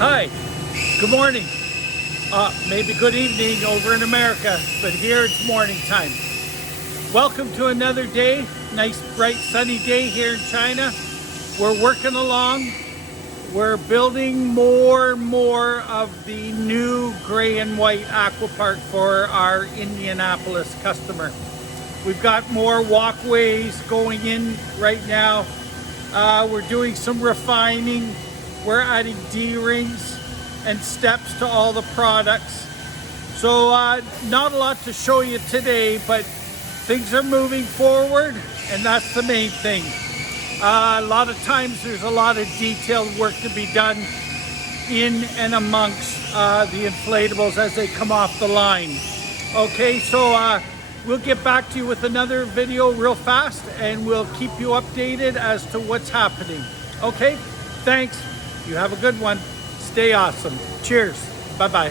Hi, good morning. Maybe good evening over in America, but here it's morning time. Welcome to another day. Nice, bright, sunny day here in China. We're working along. We're building more of the new gray and white Aqua Park for our Indianapolis customer. We've got more walkways going in right now. We're doing some refining. We're adding D-rings and steps to all the products. So not a lot to show you today, but things are moving forward, and that's the main thing. A lot of times there's a lot of detailed work to be done in and amongst the inflatables as they come off the line. Okay, so we'll get back to you with another video real fast, and we'll keep you updated as to what's happening. Okay, thanks. You have a good one. Stay awesome. Cheers. Bye-bye.